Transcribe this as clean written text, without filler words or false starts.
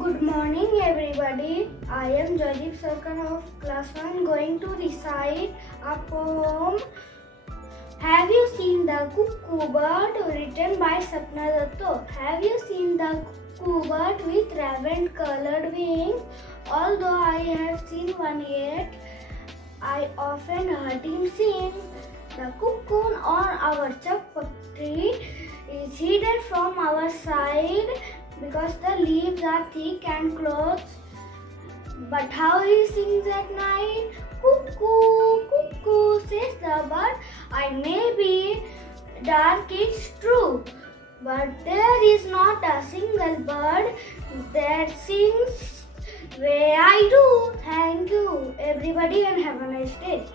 Good morning, everybody. I am Joydeep Sarkar of class 1 going to recite a poem. Have you seen the Cuckoo bird written by Sapna Dutta? Have you seen the Cuckoo bird with raven colored wings? Although I have seen one yet, I often heard him sing. The cocoon on our tree is hidden from our sight because the leaves are thick and close. But how he sings at night, cuckoo, cuckoo, says the bird. I may be dark, it's true, but there is not a single bird that sings where I do. Thank you, everybody, and have a nice day.